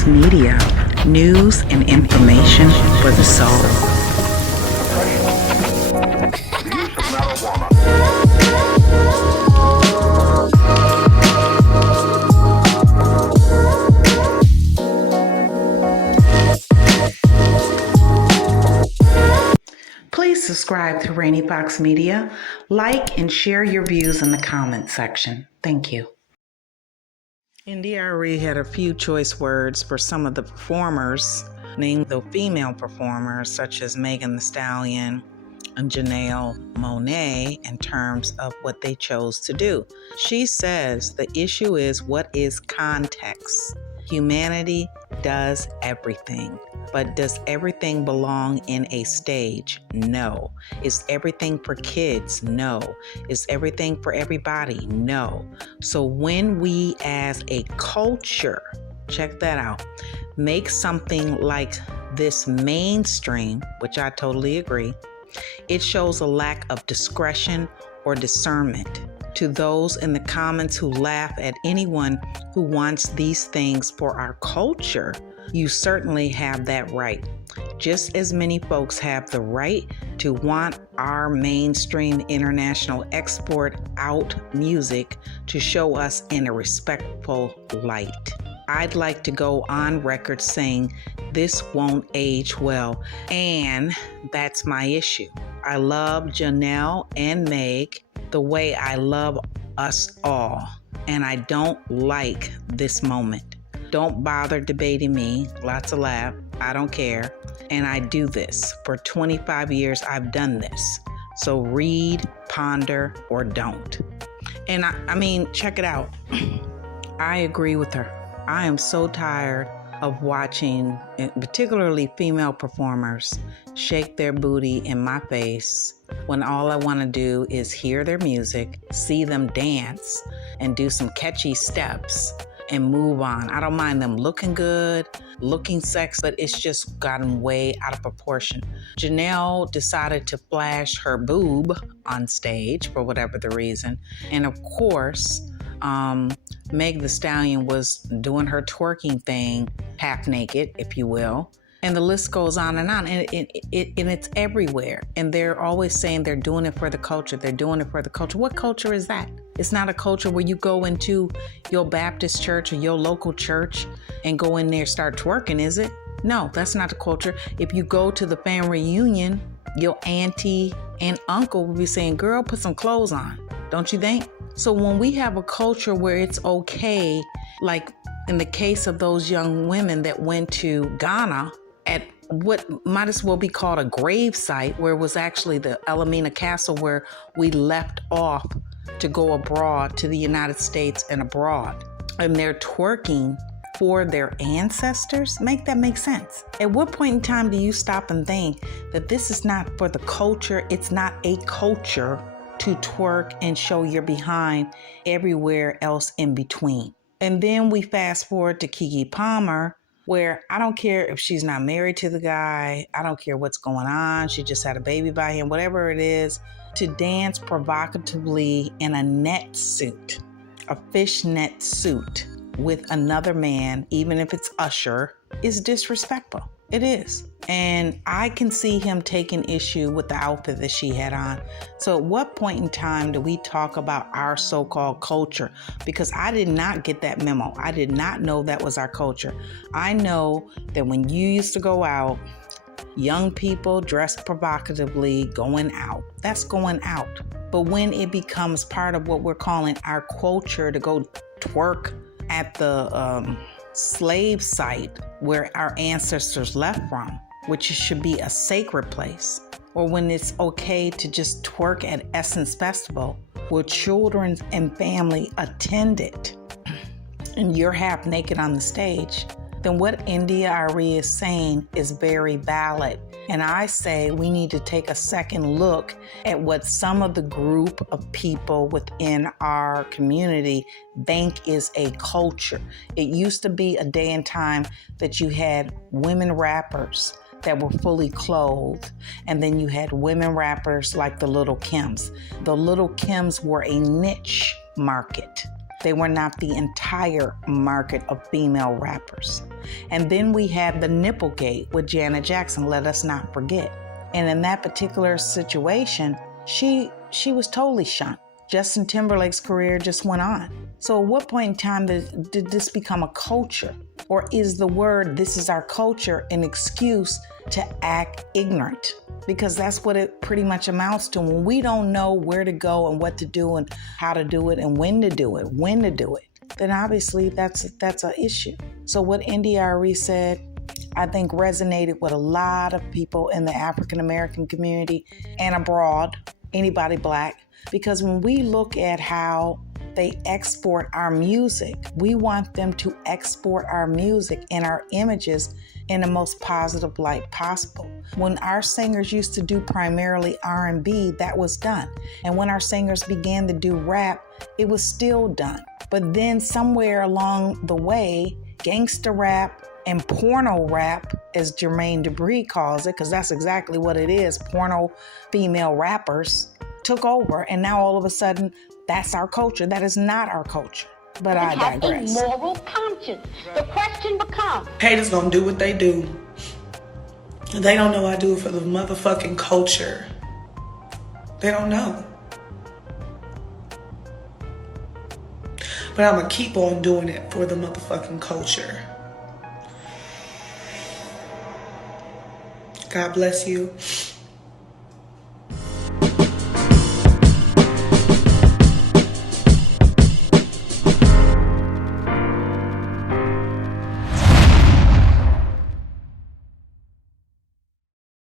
Box Media, news and information for the soul. Please subscribe to Rainy Box Media, like and share your views in the comments section. Thank you. Arie had a few choice words for some of the performers, named the female performers such as Megan Thee Stallion and Janelle Monáe, in terms of what they chose to do. She says the issue is, what is context? Humanity does everything. But does everything belong in a stage? No. Is everything for kids? No. Is everything for everybody? No. So when we as a culture, check that out, make something like this mainstream, which I totally agree, it shows a lack of discretion or discernment. To those in the comments who laugh at anyone who wants these things for our culture, you certainly have that right. Just as many folks have the right to want our mainstream international export out music to show us in a respectful light. I'd like to go on record saying this won't age well, and that's my issue. I love Janelle and Meg the way I love us all, and I don't like this moment. Don't bother debating me. Lots of laugh. I don't care. And I do this. For 25 years, I've done this. So read, ponder, or don't. And I mean, check it out. I agree with her. I am so tired of watching, particularly female performers, shake their booty in my face when all I want to do is hear their music, see them dance, and do some catchy steps and move on. I don't mind them looking good, looking sexy, but it's just gotten way out of proportion. Janelle decided to flash her boob on stage for whatever the reason. And of course, Meg Thee Stallion was doing her twerking thing, half naked, if you will. And the list goes on, and it's everywhere. And they're always saying they're doing it for the culture. They're doing it for the culture. What culture is that? It's not a culture where you go into your Baptist church or your local church and go in there and start twerking, is it? No, that's not the culture. If you go to the family reunion, your auntie and uncle will be saying, girl, put some clothes on. Don't you think? So when we have a culture where it's okay, like in the case of those young women that went to Ghana at what might as well be called a grave site, where it was actually the Elamina Castle where we left off to go abroad to the United States and abroad. And they're twerking for their ancestors. Make that make sense. At what point in time do you stop and think that this is not for the culture? It's not a culture to twerk and show your behind everywhere else in between. And then we fast forward to Keke Palmer, where I don't care if she's not married to the guy. I don't care what's going on. She just had a baby by him, whatever it is, to dance provocatively in a net suit, a fishnet suit with another man, even if it's Usher, is disrespectful. It is. And I can see him taking issue with the outfit that she had on. So at what point in time do we talk about our so-called culture? Because I did not get that memo. I did not know that was our culture. I know that when you used to go out, young people dressed provocatively going out. That's going out. But when it becomes part of what we're calling our culture to go twerk at the slave site where our ancestors left from, which should be a sacred place, or when it's okay to just twerk at Essence Festival where children and family attended, and you're half naked on the stage, then what Arie is saying is very valid. And I say we need to take a second look at what some of the group of people within our community think is a culture. It used to be a day and time that you had women rappers that were fully clothed, and then you had women rappers like the Little Kims. The Little Kims were a niche market. They were not the entire market of female rappers. And then we had the Nipplegate with Janet Jackson, let us not forget. And in that particular situation, she was totally shunned. Justin Timberlake's career just went on. So at what point in time did this become a culture? Or is the word, this is our culture, an excuse to act ignorant? Because that's what it pretty much amounts to. When we don't know where to go and what to do and how to do it and when to do it, then obviously that's an issue. So what Arie said, I think resonated with a lot of people in the African American community and abroad, anybody Black, because when we look at how they export our music, we want them to export our music and our images in the most positive light possible. When our singers used to do primarily R&B, that was done. And when our singers began to do rap, it was still done. But then somewhere along the way, gangsta rap and porno rap, as Jermaine Dupri calls it, because that's exactly what it is, porno female rappers, took over. And now all of a sudden, that's our culture. That is not our culture. But I digress. Have a moral conscience. The question becomes, haters gonna do what they do. They don't know I do it for the motherfucking culture. They don't know. But I'm gonna keep on doing it for the motherfucking culture. God bless you.